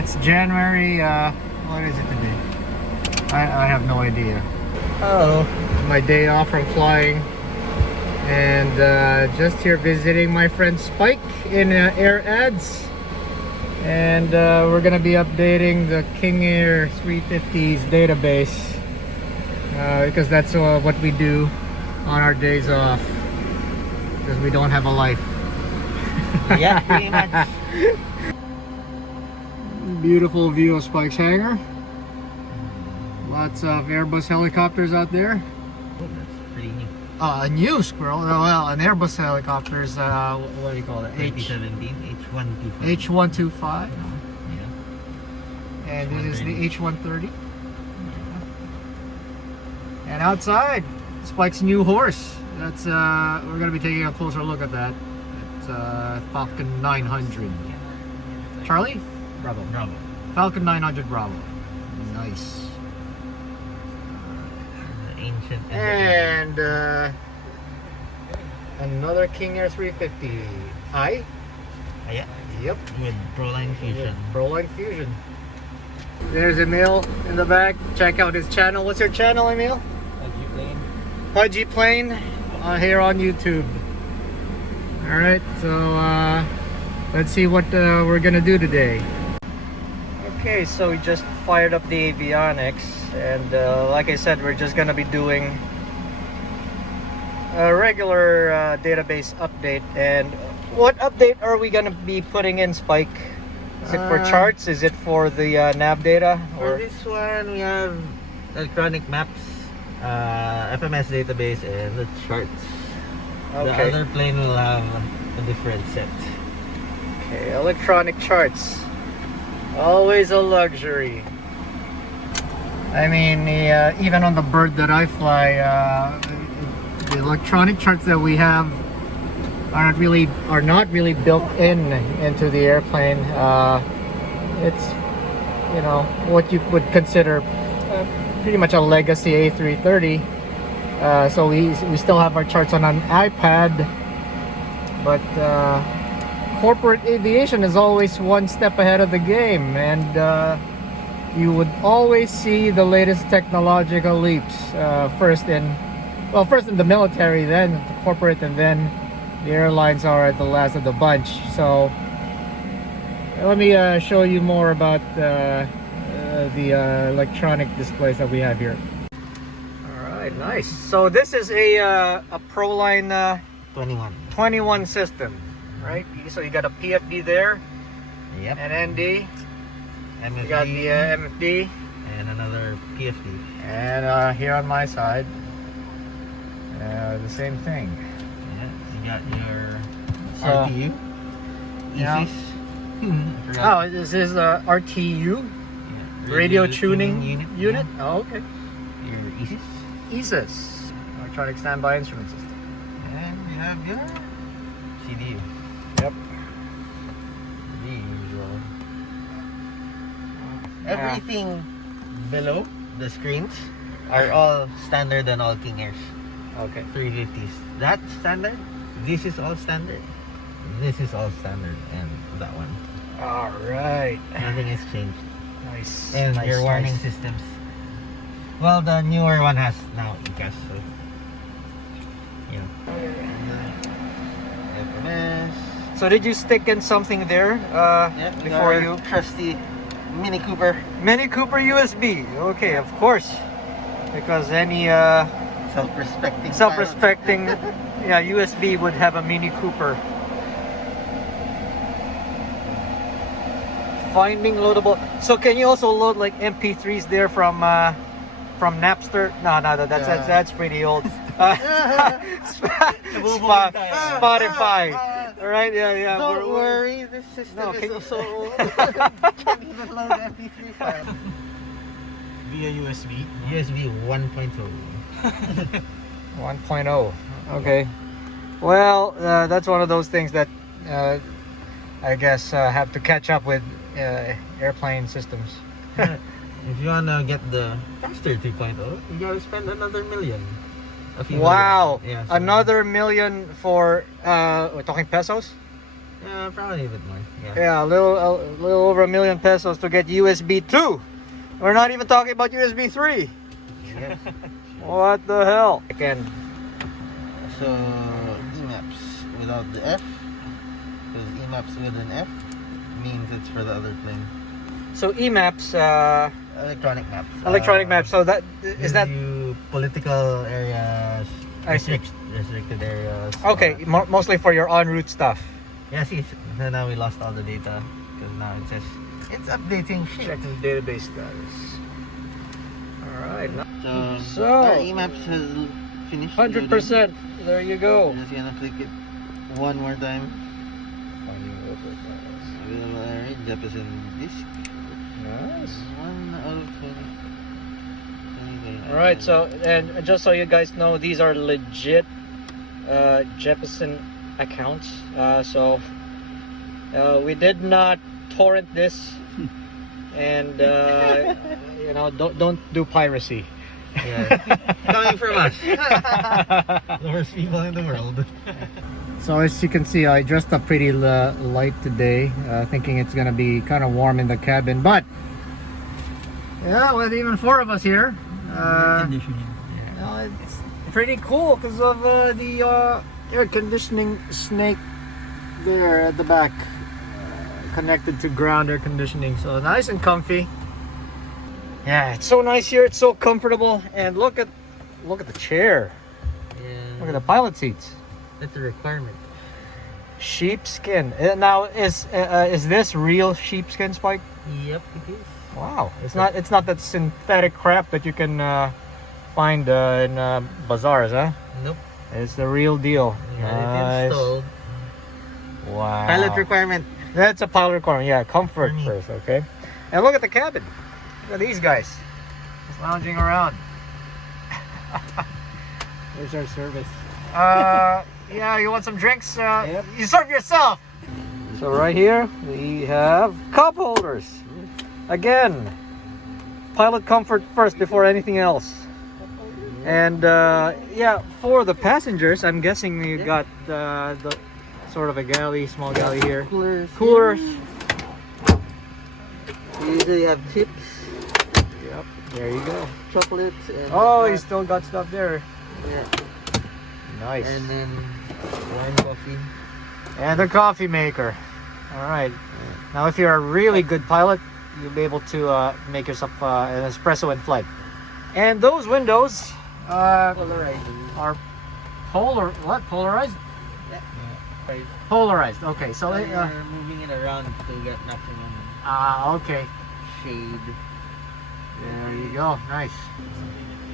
It's January, what is it today? I have no idea. Oh, it's my day off from flying. And just here visiting my friend SpYkE in Air Ads. And we're gonna be updating the King Air 350's database. Because that's what we do on our days off. Because we don't have a life. Yeah, pretty much. Beautiful view of SpYkE's hangar. Lots of Airbus helicopters out there. Oh, that's pretty neat. A new squirrel. Well, an Airbus helicopter is what do you call it? H-17, H-125. H-125. Yeah. And this is the H-130. And outside, SpYkE's new horse. That's we're gonna be taking a closer look at that. It's Falcon 900. Charlie? Bravo. Bravo. Falcon 900 Bravo. Nice. Ancient. And another King Air 350. I? Yeah. Yep. With Proline Fusion. Proline Fusion. There's Emil in the back. Check out his channel. What's your channel, Emil? Pudgy Plane here on YouTube. Alright, so let's see what we're gonna do today. Okay, so we just fired up the Avionics, and like I said, we're just gonna be doing a regular database update. And what update are we gonna be putting in, SpYkE? Is it for charts? Is it for the nav data? For this one, we have electronic maps, FMS database, and the charts. Okay. The other plane will have a different set. Okay, electronic charts. Always a luxury. I mean, even on the bird that I fly, the electronic charts that we have are not really built into the airplane. It's, you know, what you would consider pretty much a legacy A330. So we still have our charts on an iPad, but corporate aviation is always one step ahead of the game, and you would always see the latest technological leaps first in the military, then the corporate, and then the airlines are at the last of the bunch. So let me show you more about the electronic displays that we have here. Alright, nice. So this is a Proline 21 system, right? So you got a PFD there, Yep. an ND, MFD, you got the MFD, and another PFD. and here on my side, the same thing. Yeah, you got your So, RTU. yeah. Oh, This is RTU, yeah. radio tuning unit. Yeah. Oh, okay. Your ESIS. ESIS, electronic standby instrument system. And you have your CDU. Yep. The usual. Yeah. Everything below the screens are all standard and all King Airs. Okay. 350s. That's standard. This is all standard. This is all standard, and that one. All right. Nothing has changed. Nice. And nice, your warning nice. systems. Well, the newer one has now ECAS, so yeah. FMS. So did you stick in something there before you? Trusty Mini Cooper. Mini Cooper USB. Okay, of course. Because any self-respecting yeah, USB would have a Mini Cooper. Finding loadable. So can you also load like MP3s there from Napster? No, that's pretty old. Spotify. All right, yeah. Don't worry, this system is so old. Can't even load MP3 file. Via USB. USB 1.0. 1.0. Okay. Well, that's one of those things that I guess have to catch up with airplane systems. If you wanna get the faster 3.0, you gotta spend another million. Wow, Yeah, so another million for we're talking pesos? Probably a bit more. Yeah. Yeah, a little over $1,000,000 to get USB 2. We're not even talking about USB 3. Yes. What the hell? Again. So Emaps without the F, because Emaps with an F means it's for the other plane. So Emaps, Electronic maps. electronic maps. So that is that you political areas, I see. restricted areas. okay? Mostly for your en route stuff. Yeah, see, so now we lost all the data because now it says it's updating shit. Checking database status. All right. So our Emaps has finished. 100%. There you go. We're just gonna click it one more time. Alright, Jefferson disk. Nice. 1 out of 20. All right. So and just so you guys know, these are legit Jeppesen accounts. So we did not torrent this, and you know, don't do piracy. Yeah. Coming from us. The worst people in the world. So as you can see, I dressed up pretty light today, thinking it's gonna be kind of warm in the cabin, but yeah, with even 4 of us here, Conditioning. you know, it's pretty cool because of the air conditioning snake there at the back, connected to ground air conditioning, so nice and comfy. Yeah, it's so nice here. It's so comfortable, and look at the chair. Yeah. Look at the pilot seats. That's a requirement. Sheepskin. Now, is this real sheepskin, SpYkE? Yep, it is. Wow, it's not that synthetic crap that you can find in bazaars, huh? Nope. It's the real deal. Yeah, Nice. it's installed. Wow. Pilot requirement. That's a pilot requirement. Yeah, comfort For me. first, okay. And look at the cabin. Look at these guys, just lounging around. There's our service. Yeah, you want some drinks? Yep. You serve yourself. So right here we have cup holders. Again, pilot comfort first before anything else. And yeah, for the passengers, I'm guessing you got the sort of a galley, small galley here. Coolers. You usually have chips, Yep. There you go. chocolates, and Oh, you still got stuff there. yeah. Nice. And then wine, coffee. And the coffee maker. All right. Now, if you're a really good pilot, you'll be able to make yourself an espresso in flight. And those windows Polarizing. are polarized? Yeah. Right. Polarized. Okay. So You're moving it around to get maximum okay. shade. There you go. Nice.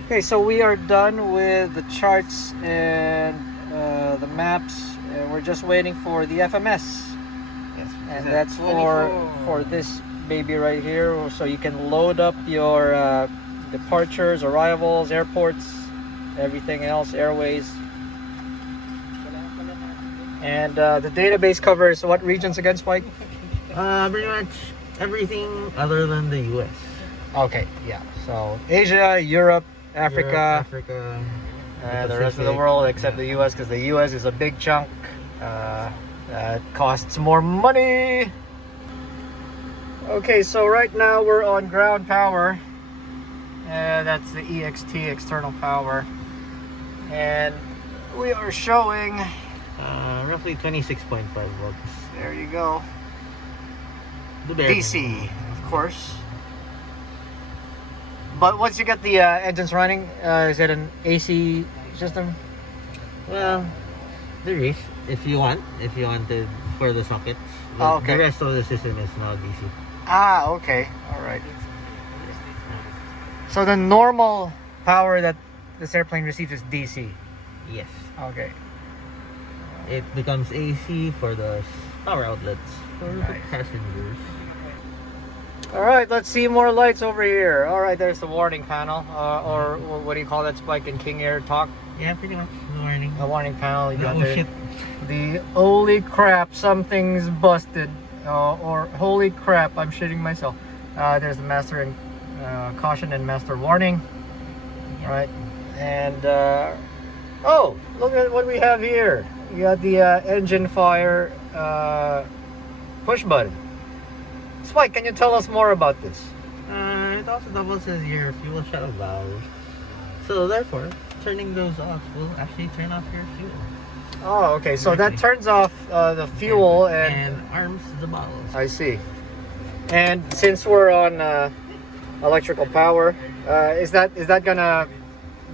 Okay, so we are done with the charts and the maps, and we're just waiting for the FMS. Yes. And that's for this baby right here, so you can load up your departures, arrivals, airports, everything else, airways. And the database covers what regions again, SpYkE? Pretty much everything other than the US. Okay, yeah. So Asia, Europe, Africa, Africa, the rest of the world except the US, because the US is a big chunk that costs more money. Okay, so right now we're on ground power. That's the EXT, external power. And we are showing, roughly 26.5 volts. there you go, The bare DC, of course. But once you get the engines running, is it an AC system? Well, there is. If you wanted for the sockets. Oh, okay. The rest of the system is now DC. Ah, okay. All right. So the normal power that this airplane receives is DC. Yes. Okay. It becomes AC for the power outlets for the Nice. passengers. All right, let's see more lights over here. All right, there's the warning panel, or what do you call that, SpYkE in King Air talk? Yeah, pretty much. The warning. The warning panel. You got Oh shit. the holy crap, something's busted, or holy crap, I'm shitting myself. There's the master and caution and master warning. Yeah. Right, and oh, look at what we have here. You got the engine fire push button. SpYkE, can you tell us more about this? It also doubles as your fuel shuttle valve. So therefore, turning those off will actually turn off your fuel. Oh, okay. So that turns off the fuel and arms the bottles. I see. And since we're on electrical power, is that gonna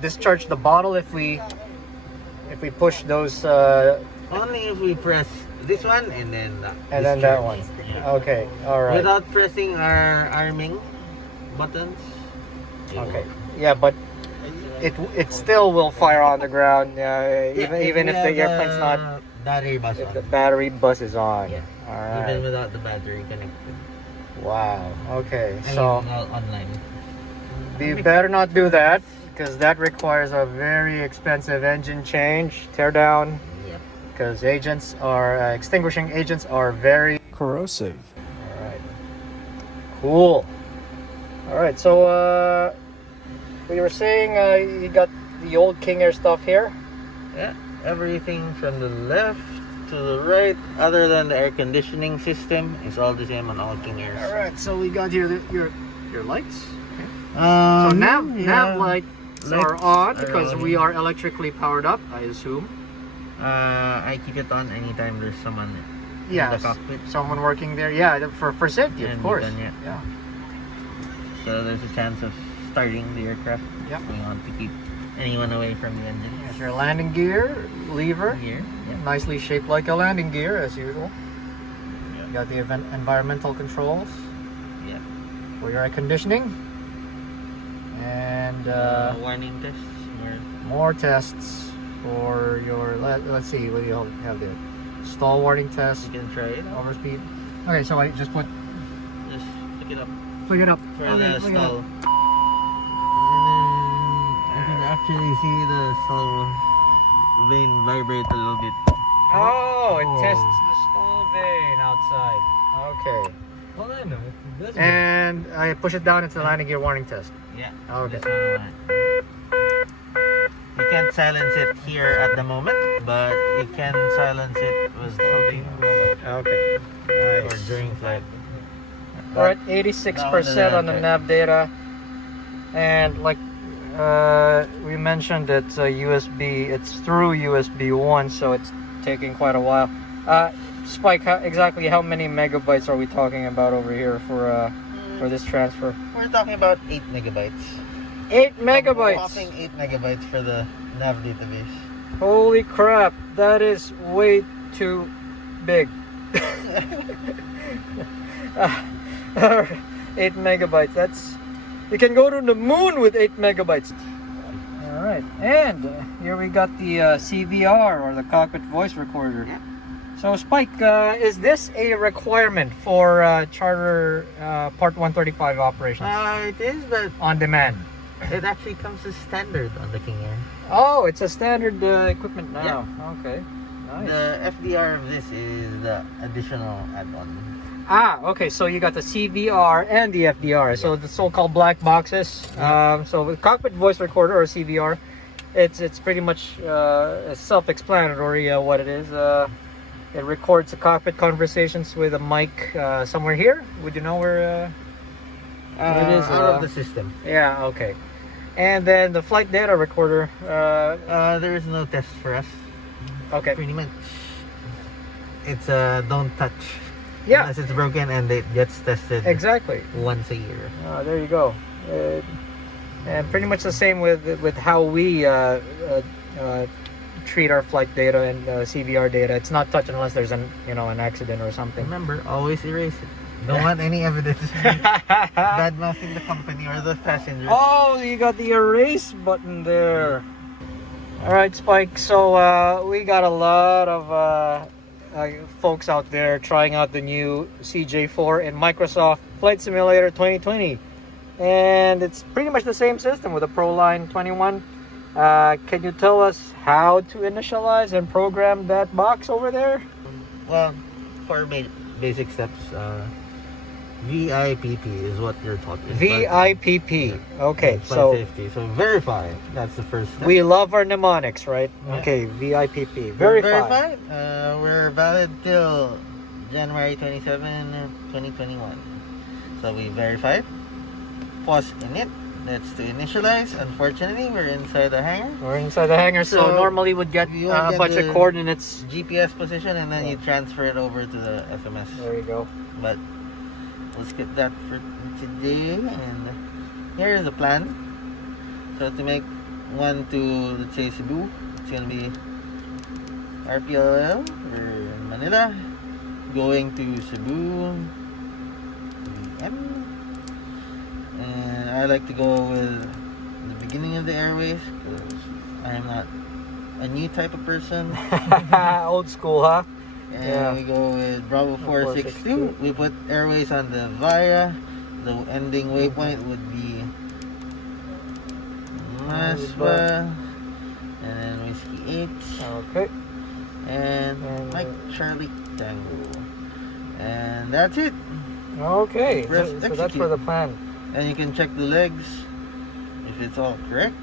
discharge the bottle if we push those? Only if we press this one and then that one. Yeah. Okay. All right. Without pressing our arming buttons. Okay. Yeah, but it still will fire on the ground, even if the airplane's not. Battery bus If on. the battery bus is on. Yeah. All right. Even without the battery connected. Wow. Okay. I So mean, online. you better not do that because that requires a very expensive engine change, tear down. Yep. Because extinguishing agents are very corrosive. All right. Cool. All right. So we were saying you got the old King Air stuff here. Yeah. Everything from the left to the right, other than the air conditioning system, is all the same on all King Airs. All right. So we got here your lights. So So nav lights are on because we are electrically powered up, I assume. I keep it on anytime there's someone in Yeah, the cockpit. someone working there. Yeah, for safety, of And course. then, Yeah. So there's a chance of starting the aircraft. Yep. We want to keep anyone away from the engine. There's your landing gear lever, Here. Yeah. nicely shaped like a landing gear as usual. Yeah. You got the environmental controls Yeah. for your air conditioning, and Warning tests. more tests for your. Let's see, what do you have there? Stall warning test, You can try it. overspeed. Okay, so I just put. Just pick it up Flick it up. for Okay, the flick it up. stall. And then you can actually see the stall vane vibrate a little bit. Oh, it tests the stall vane outside. Okay. Oh, I know. That's good. And I push it down into the landing gear warning test. Yeah. Okay. This one. You can't silence it here at the moment, but you can silence it with holding Okay. or Nice. during flight. We're at 86% on the nav data. And like we mentioned, it's a USB, it's through USB 1, so it's taking quite a while. SpYkE, exactly how many megabytes are we talking about over here for this transfer? We're talking about 8 megabytes. 8 megabytes! Whopping 8 megabytes for the nav database. Holy crap, that is way too big. 8 megabytes, that's... You can go to the moon with 8 megabytes. Alright, and here we got the CVR, or the Cockpit Voice Recorder. Yeah. So SpYkE, is this a requirement for charter Part 135 operations? It is, but On demand? it actually comes as standard on the King Air. Oh, it's a standard equipment now. Okay, nice. The FDR of this is the additional add-on. Okay, so you got the CVR and the FDR, so the so-called black boxes. So with Cockpit Voice Recorder, or CVR, it's pretty much self-explanatory what it is. It records the cockpit conversations with a mic somewhere here. Would you know where it is? Out of the system. Yeah, okay. And then the flight data recorder. There is no test for us. Okay. Pretty much. It's don't touch. Yeah. Unless it's broken, and it gets tested Exactly. once a year. There you go. And pretty much the same with how we treat our flight data and CVR data. It's not touched unless there's an accident or something. Remember, always erase it. Don't want any evidence bad mouthing the company or the passengers. Oh, you got the erase button there. All right, SpYkE. So we got a lot of folks out there trying out the new CJ4 in Microsoft Flight Simulator 2020, and it's pretty much the same system with a Proline 21. Can you tell us how to initialize and program that box over there? Well, for basic steps, VIPP is what you're talking. VIPP. Okay, Flight so safety. So verify. That's the first step. we love our mnemonics, right? Yeah. Okay, VIPP. Verify. We're valid till January 27, 2021. So we verified. Pause in it. That's to initialize. Unfortunately, we're inside the hangar. We're inside the hangar, so So normally would get you a get bunch of the coordinates. GPS position, and then Yeah. you transfer it over to the FMS. There you go. But we'll skip that for today. And here is the plan. So to make one to, let's say, Cebu, it's gonna be RPLL or Manila, going to Cebu, VM. And I like to go with the beginning of the airways because I am not a new type of person. Old school, huh? And Yeah. we go with Bravo 462. 462. We put airways on the Via. The ending waypoint would be Masba. And then Whiskey 8. Okay. And Mike Charlie Tango. And that's it. Okay. Press So that's execute. for the plan. And you can check the legs if it's all correct.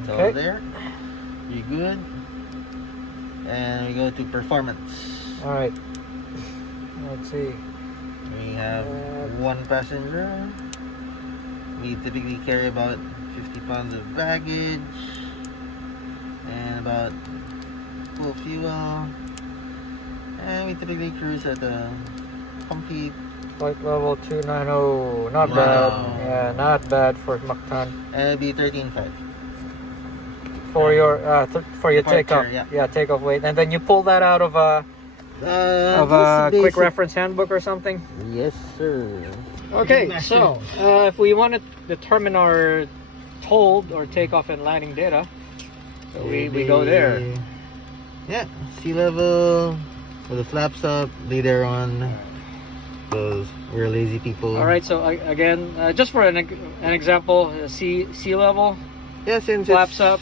It's all Okay. there. You're good. And we go to performance. All right. Let's see. We have one passenger. We typically carry about 50 pounds of baggage and about full fuel. And we typically cruise at a comfy. Flight level 290. Not Wow. bad. Yeah, not bad for Mactan. And it'll be 13.5. For your Departure, takeoff. yeah. Takeoff weight. And then you pull that out of a This quick basic- reference handbook or something. Yes, sir. Okay, so if we want to determine our told or takeoff and landing data, so we go there. Yeah, sea level with the flaps up, lay there on, because we're lazy people. All right, so again, just for an example, sea level, Yeah, since flaps it's up,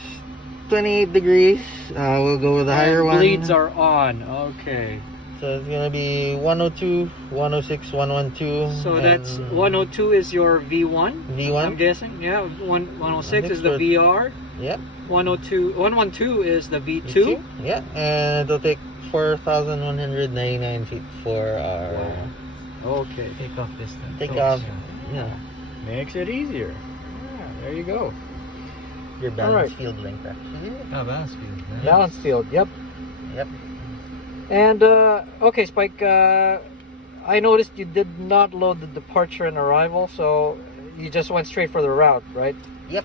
28 degrees, we'll go with the higher one. bleeds are on. Okay, So it's gonna be 102, 106, 112. so and that's 102 is your V1. I'm V1. guessing. Yeah, 106 I think is the so. VR. Yeah. 112 is the V2. Yeah, and it'll take 4,199 feet for our Okay, Takeoff distance. takeoff. Yeah. makes it easier. Yeah, there you go. Your All balance right. field length actually. Ah, balance field. Nice. Balance field. Yep. Yep. And okay, SpYkE, I noticed you did not load the departure and arrival, so you just went straight for the route, right? Yep.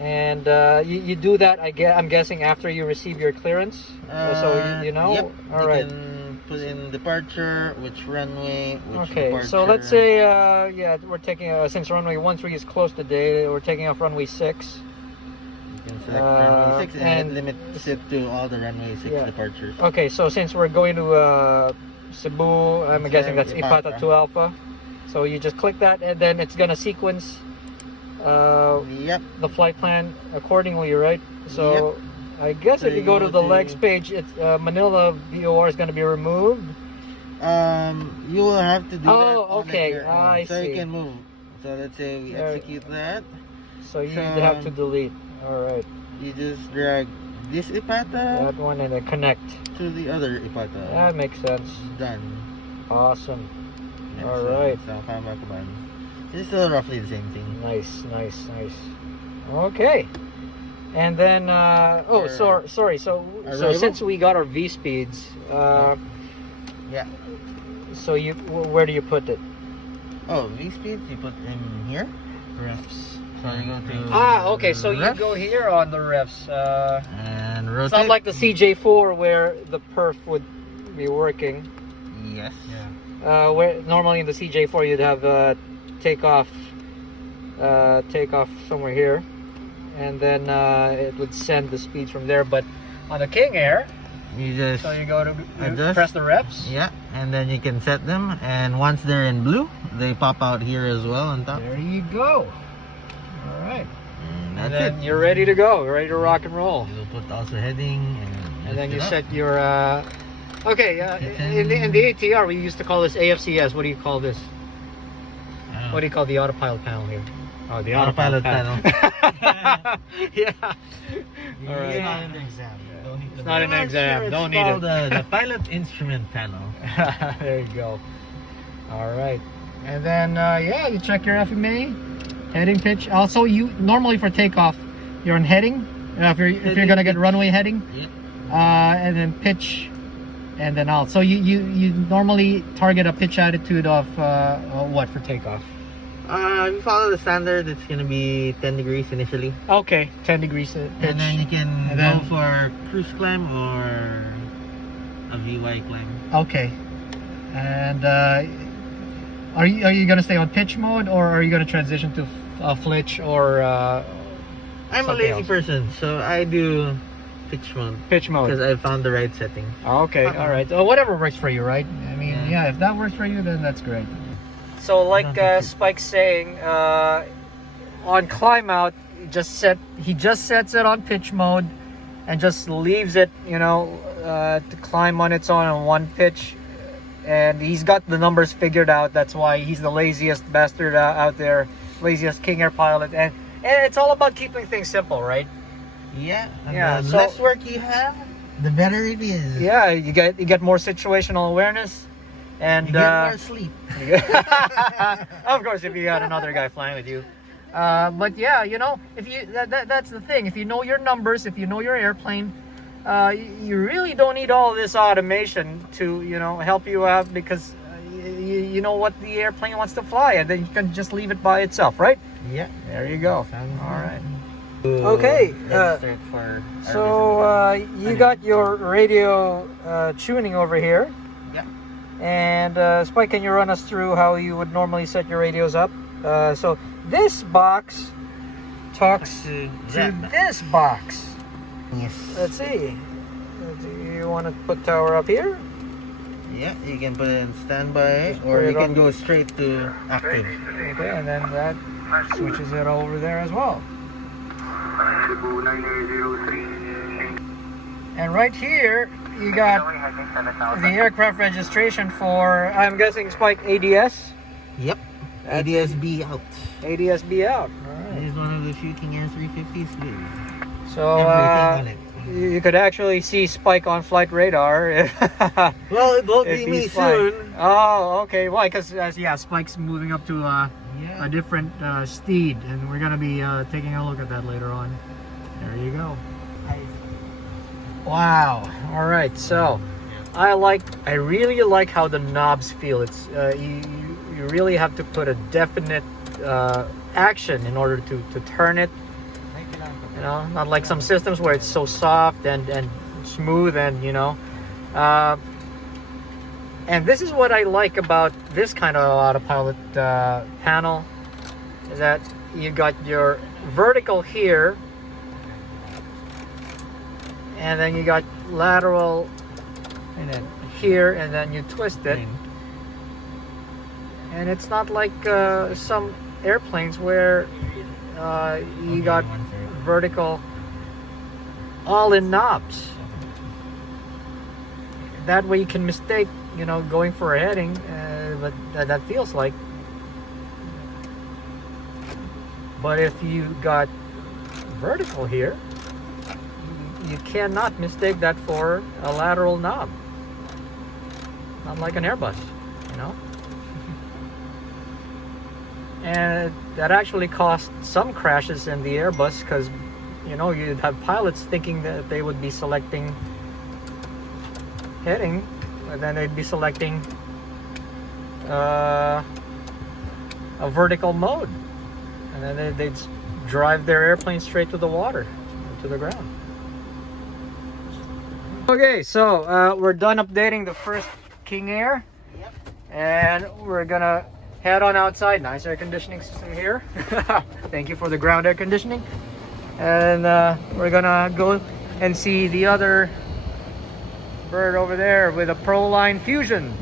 And you do that, I'm guessing, after you receive your clearance. So you know. Yep. All you right. can put in departure, which runway, which Okay. departure. So let's say we're taking since runway 13 is closed today, we're taking off runway 6. you can select runway 6 and and- it limits it to all the runway 6 Yeah. departures. Okay. So since we're going to Cebu, I'm It's guessing that's Ipata. Ipata 2 Alpha. So you just click that, and then it's gonna sequence. Yep. The flight plan accordingly, right? So I guess So if you you go go to the to- legs page, it's Manila VOR is going to be removed. You will have to do that. Oh, on okay. your own. I so see. you can move. So let's say we There. execute that. So you So, have to delete. All right, You just drag this Ipata that one and then connect. to the other Ipata. That makes sense. Done. Awesome. Yeah, All so right. So it's still roughly the same thing. Nice. Okay. And then sorry. So Arrival? since we got our V speeds, Yeah. so where do you put it? Oh, V speed you put in here. Refs. So you go to Okay. So you left go here on the refs. and rotate. It's not like the CJ4 where the perf would be working. Yes. Yeah. Where normally in the CJ4 you'd have takeoff somewhere here, and then it would send the speeds from there. But on the King Air, You just so you go to Adjust. press the refs. yeah, and then you can set them. And once they're in blue, they pop out here as well on top. There you go. All right, And and that's then you're ready to go, ready to rock and roll. You'll put also heading And then lift you it up. set your. Okay, in the ATR we used to call this AFCS. What do you call this? What do you call the autopilot panel here? Oh, the Autopilot panel. Yeah. It's Alright. not in the exam. Don't need to It's not in the exam. Don't need it. The pilot instrument panel. There you go. All right. And then, yeah, you check your FMA, heading pitch. Also, you normally for takeoff, you're on heading. If you're gonna get runway heading, Yep. And then pitch, and then out. So you normally target a pitch attitude of what for takeoff? If you follow the standard, it's gonna be 10 degrees initially. Okay, 10 degrees pitch. And then you can And go then- for cruise climb or a VY climb. Okay. And are you gonna stay on pitch mode, or are you gonna transition to flitch or I'm a something lazy else? person, so I do pitch mode pitch mode? because I found the right settings. Okay, all right. Whatever works for you, right? I mean, Yeah. yeah, if that works for you, then that's great. So, like SpYkE's saying, on climb out, he just sets it on pitch mode, and just leaves it, to climb on its own on one pitch. And he's got the numbers figured out. That's why he's the laziest bastard out there, laziest King Air pilot. And it's all about keeping things simple, right? Yeah. And Yeah, the so- less work you have, the better it is. Yeah, you get more situational awareness, and You get more sleep. of course, if you got another guy flying with you. But yeah, if you that's the thing. If you know your numbers, if you know your airplane, you really don't need all this automation to help you out, because you know what the airplane wants to fly, and then you can just leave it by itself, right? Yeah. There you go. Sounds All right. good. Okay, Register it for our So business. you got your radio tuning over here. Yeah. And SpYkE, can you run us through how you would normally set your radios up? So this box talks to this box. Yes. Let's see. Do you want to put tower up here? Yeah, you can put it in standby, Just or put you it can on- go straight to active. Okay, and then that switches it over there as well. And right here, you got the aircraft registration for, I'm guessing, SpYkE ADS. Yep. ADS-B out. ADS-B out. It is one of the few King Air 350s with So everything on it. you could actually see SpYkE on flight radar. Well, it won't if be me he's flying. soon. Oh, okay. Why? Because SpYkE's moving up to a Yeah. different steed, and we're gonna be taking a look at that later on. There you go. Wow. All right. So I really like how the knobs feel. It's you really have to put a definite action in order to turn it. Not like some systems where it's so soft and smooth, and and this is what I like about this kind of autopilot panel, is that you got your vertical here, and then you got lateral, and then here, and then you twist it. And it's not like some airplanes where you got vertical all in knobs. That way you can mistake, going for a heading, but that feels like. But if you got vertical here, you cannot mistake that for a lateral knob. Not like an Airbus, And that actually caused some crashes in the Airbus, because you'd have pilots thinking that they would be selecting heading, and then they'd be selecting a vertical mode, and then they'd drive their airplane straight to the water, to the ground. Okay, so we're done updating the first King Air. Yep. And we're gonna head on outside. Nice air conditioning system here. Thank you for the ground air conditioning. And we're gonna go and see the other bird over there with a Proline Fusion.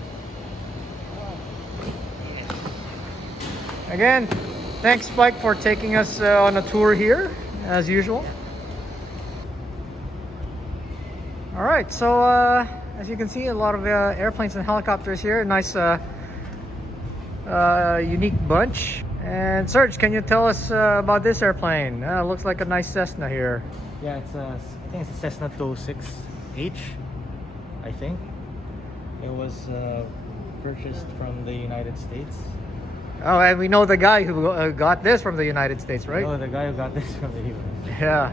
Again, thanks SpYkE for taking us on a tour here, as usual. All right, so as you can see, a lot of airplanes and helicopters here. Nice unique bunch. And Serge, can you tell us about this airplane? Looks like a nice Cessna here. Yeah, I think it's a Cessna 206H, I think. It was purchased from the United States. Oh, and we know the guy who got this from the United States, right? Oh, the guy who got this from the US. Yeah.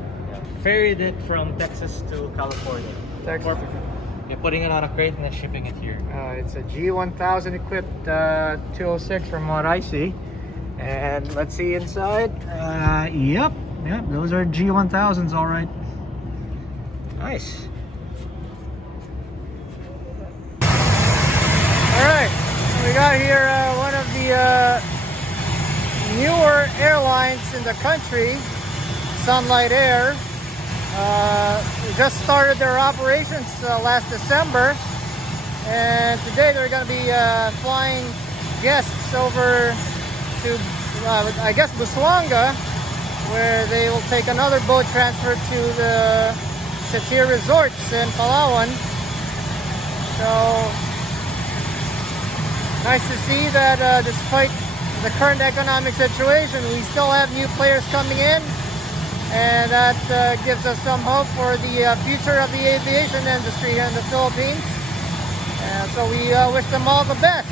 Ferried it from Texas to California. Texas. You're putting it on a crate and then shipping it here. It's a G1000 equipped 206 from what I see. And let's see inside. Yep, those are G1000s, all right. Nice. All right, we got here one of the newer airlines in the country, Sunlight Air. We just started their operations last December, and today they're going to be flying guests over to, I guess, Busuanga, where they will take another boat transfer to the Satir Resorts in Palawan. So, nice to see that despite the current economic situation, we still have new players coming in, and that gives us some hope for the future of the aviation industry here in the Philippines. And so we wish them all the best.